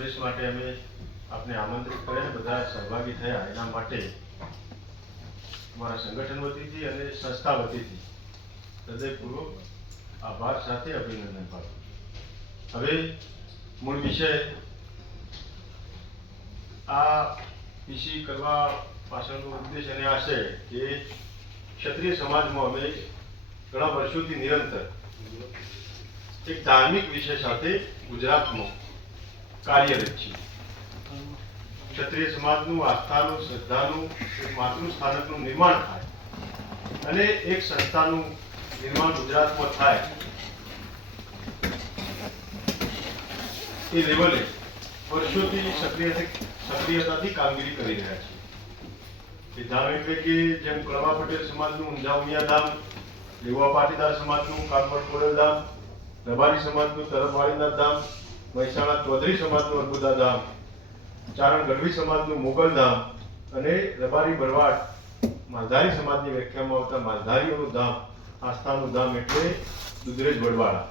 Press માટે અમે આપને આમંત્રિત કર્યા, બધા સહભાગી થયા, એના માટે અમારા સંગઠન વતીથી અને સંસ્થા વતીથી હૃદયપૂર્વક આભાર સાથે અભિનંદન પાઠવું. હવે મૂળ વિષય, આ પીસી કરવા પાછળનો ઉદ્દેશ અને આ છે કે ક્ષત્રિય સમાજમાં અમે ઘણા વર્ષોથી નિરંતર એક ધાર્મિક વિષય સાથે ગુજરાતમાં કાર્યરત છીએ. ક્ષત્રિય સમાજનું આસ્થાનું, શ્રદ્ધાનું એક માતૃ સ્થાનકનું નિર્માણ થાય અને એક સંસ્થાનું નિર્માણ ગુજરાતમાં થાય, એ લેવલે વર્ષોથી સક્રિયતાથી કામગીરી કરી રહ્યા છીએ. એ ધામ એટલે કે જેમ કળવા પટેલ સમાજનું ઊંઝા ઉમિયા ધામ, લેવા પાટીદાર સમાજનું કાનવડ ખોડલ ધામ, રબારી સમાજનું તરફવાળીનાથ ધામ, મહેસાણા ચૌધરી સમાજનું અર્બુદા ધામ, ચારણ ગઢવી સમાજનું મોગલ ધામ અને રબારી ભરવાડ માલધારી સમાજની વ્યાખ્યામાં આવતા માલધારીઓનું ધામ, આસ્થાનું ધામ એટલે દુધરેજ વડવાળા.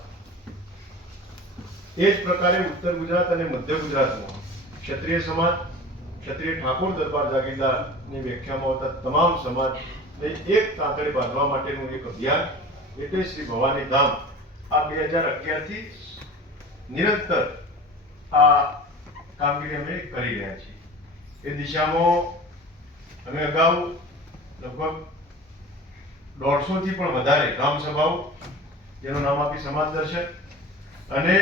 એ જ પ્રકારે ઉત્તર ગુજરાત અને મધ્ય ગુજરાતમાં ક્ષત્રિય સમાજ, ક્ષત્રિય ઠાકોર દરબાર જાગીરદારની વ્યાખ્યામાં આવતા તમામ સમાજને એક તાંતણે બાંધવા માટેનું એક અભિયાન એટલે શ્રી ભવાની ધામ આ 2011 થી નિરંતર આ કામગીરી અમે કરી રહ્યા છીએ. એ દિશામાં અમે અગાઉ લગભગ 150 થી પણ વધારે ગ્રામ સભાઓ, જેનું નામ આપી સમાજ દર્શન, અને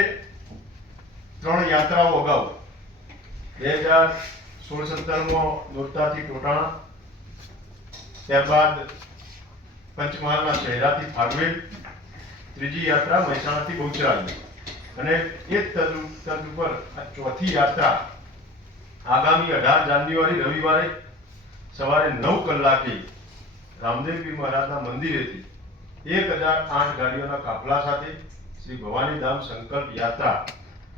3 યાત્રાઓ અગાઉ 2016-17માં નોરતાથી ટોટાણા, ત્યારબાદ પંચમહાલના શહેરાથી ફાગવેલ, ત્રીજી યાત્રા મહેસાણાથી બહુચરાજી, અને એ જ તંત્ર ઉપર આ ચોથી યાત્રા આગામી 18 જાન્યુઆરી રવિવારે સવારે 9 કલાકે રામદેવ પીર મહારાજના મંદિરેથી 1008 ગાડીઓના કાફલા સાથે શ્રી ભવાની ધામ સંકલ્પ યાત્રા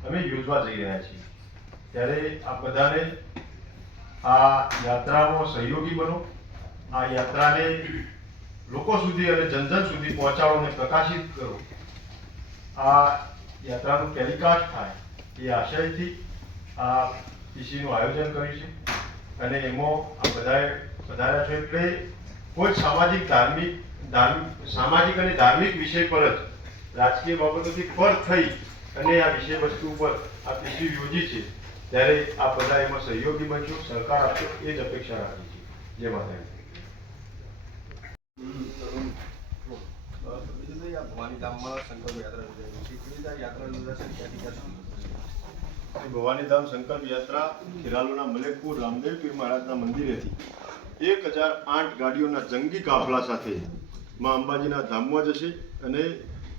અમે યોજવા જઈ રહ્યા છીએ. ત્યારે આપ બધાને આ યાત્રામાં સહયોગી બનો, આ યાત્રાને લોકો સુધી અને જન સુધી પહોંચાડો અને પ્રકાશિત કરો. આ યાત્રાનું ટેલિકાસ્ટ થાય એ આશયથી આ પીસીનું આયોજન કર્યું છે. અને એમાં આ બધાએ પધાર્યા છે એટલે કોઈ સામાજિક અને ધાર્મિક વિષય પર જ, રાજકીય બાબતોથી પર થઈ અને આ વિષય વસ્તુ ઉપર આ પીસી યોજી છે. ત્યારે આ બધા એમાં સહયોગી બનશો, સહકાર આપશો, એ જ અપેક્ષા રાખી છે. જય માતાજી. ભવાની ધામમાં સંકલ્પ યાત્રા ખેરાલુના મલેકપુર રામદેવ પીર મહારાજના મંદિરેથી 1008 ગાડીઓના જંગી કાફલા સાથે માં અંબાજીના ધામમાં જશે અને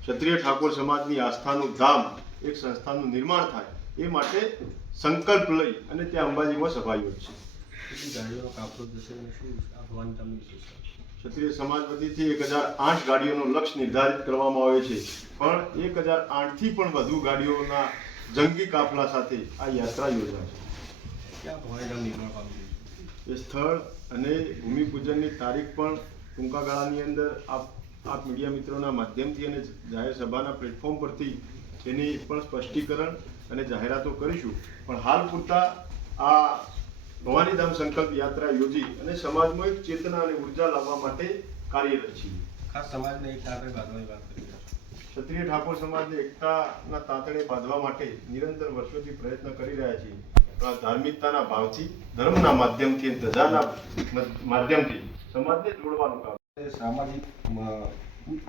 ક્ષત્રિય ઠાકોર સમાજની આસ્થાનું ધામ, એક સંસ્થાનું નિર્માણ થાય એ માટે સંકલ્પ લઈ અને ત્યાં અંબાજીમાં સભા યોજશે. ગાડીઓનો કાફલો જશે અને શું આ ભવાની ધામની વિશેષતા? ક્ષત્રિય સમાજ વતીથી 1008 ગાડીઓનો લક્ષ્ય નિર્ધારિત કરવામાં આવે છે, પણ 1008 થી પણ વધુ ગાડીઓના જંગી કાફલા સાથે આ યાત્રા યોજાશે. ક્યાં ભવાની ધામ નિર્માણ પામ્યું છે? એ સ્થળ અને ભૂમિપૂજનની તારીખ પણ ટૂંકા ગાળાની અંદર આપ મીડિયા મિત્રોના માધ્યમથી અને જાહેર સભાના પ્લેટફોર્મ પરથી એની પણ સ્પષ્ટીકરણ અને જાહેરાતો કરીશું. પણ હાલ પૂરતા આ ભવાની ધામ સંકલ્પ યાત્રા યોજી અને સમાજમાં એક ચેતના અને ઉર્જા લાવવા માટે કાર્યરત છીએ. ખાસ સમાજને એક તાંતણે બાંધવાની વાત કરી રહ્યા છો. ક્ષત્રિય ઠાકોર સમાજને એકતાના તાંતણે બાંધવા માટે નિરંતર વર્ષોથી પ્રયત્ન કરી રહ્યા છીએ. ધાર્મિકતાના ભાવથી, ધર્મના માધ્યમથી, ધજાના માધ્યમથી સમાજને જોડવાનું કામ. સામાજિક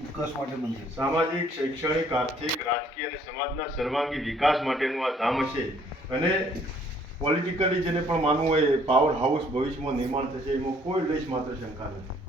ઉત્કર્ષ માટે બનશે. સામાજિક, શૈક્ષણિક, આર્થિક, રાજકીય અને સમાજના સર્વાંગી વિકાસ માટેનું આ ધામ છે. અને પોલિટિકલી જેને પણ માનવું હોય પાવર હાઉસ ભવિષ્યમાં નિર્માણ થશે, એમાં કોઈ લેશ માત્ર શંકા નથી.